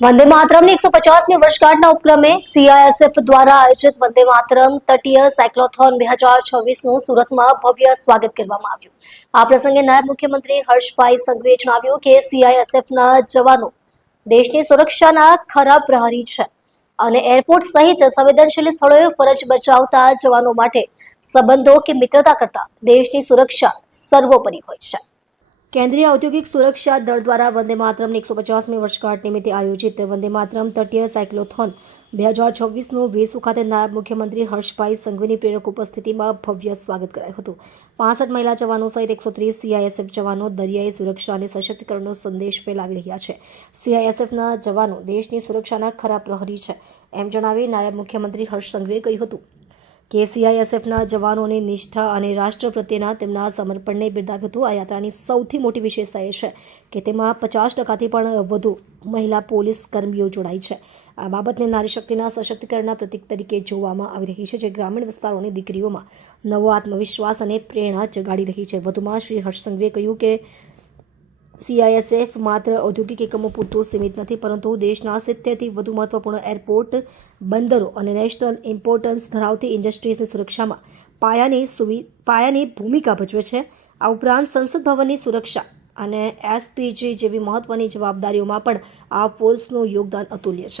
વંદે માતરમની 150મી વર્ષગાંઠના ઉપક્રમે સીઆઈએસએફ દ્વારા આયોજિત વંદે માતરમ તટીય સાયક્લોથોન 2026નું સુરતમાં ભવ્ય સ્વાગત કરવામાં આવ્યું। આ પ્રસંગે નાયબ મુખ્યમંત્રી હર્ષભાઈ સંઘવીએ જણાવ્યું કે સીઆઈએસએફના જવાનો દેશની સુરક્ષાના ખરા પ્રહરી છે અને એરપોર્ટ સહિત સંવેદનશીલ સ્થળોએ ફરજ બજાવતા જવાનો માટે સંબંધો કે મિત્રતા કરતા દેશની સુરક્ષા સર્વોપરી હોય છે। કેન્દ્રીય ઔદ્યોગિક સુરક્ષા દળ દ્વારા વંદે માતરમની 150મી વર્ષગાંઠ નિમિત્તે આયોજિત વંદે માતરમ તટીય સાયક્લોથોન 2026નું વેસુ ખાતે નાયબ મુખ્યમંત્રી હર્ષભાઈ સંઘવીની પ્રેરક ઉપસ્થિતિમાં ભવ્ય સ્વાગત કરાયું હતું। 65 મહિલા જવાનો સહિત 130 સીઆઈએસએફ જવાનો દરિયાઈ સુરક્ષા અને સશક્તિકરણનો સંદેશ ફેલાવી રહ્યા છે। સીઆઈએસએફના જવાનો દેશની સુરક્ષાના ખરા પ્રહરી છે એમ જણાવી નાયબ મુખ્યમંત્રી હર્ષ સંઘવીએ કહ્યું હતું કે સીઆઈએસએફના જવાનોની નિષ્ઠા અને રાષ્ટ્ર પ્રત્યેના તેમના સમર્પણને બિરદાવ્યું હતું। આ યાત્રાની સૌથી મોટી વિશેષતા એ છે કે તેમાં 50%થી પણ વધુ મહિલા પોલીસ કર્મીઓ જોડાઈ છે। આ બાબતને નારી શક્તિના સશક્તિકરણના પ્રતીક તરીકે જોવામાં આવી રહી છે, જે ગ્રામીણ વિસ્તારોની દીકરીઓમાં નવો આત્મવિશ્વાસ અને પ્રેરણા જગાડી રહી છે। વધુમાં શ્રી હર્ષ સંઘવીએ કહ્યું કે સીઆઈએસએફ માત્ર ઔદ્યોગિક એકમો પૂરતું સીમિત નથી, પરંતુ દેશના 70થી વધુ મહત્વપૂર્ણ એરપોર્ટ, બંદરો અને નેશનલ ઇમ્પોર્ટન્સ ધરાવતી ઇન્ડસ્ટ્રીઝની સુરક્ષામાં પાયાની ભૂમિકા ભજવે છે। આ ઉપરાંત સંસદ ભવનની સુરક્ષા અને એસપીજી જેવી મહત્વની જવાબદારીઓમાં પણ આ ફોર્સનું યોગદાન અતુલ્ય છે।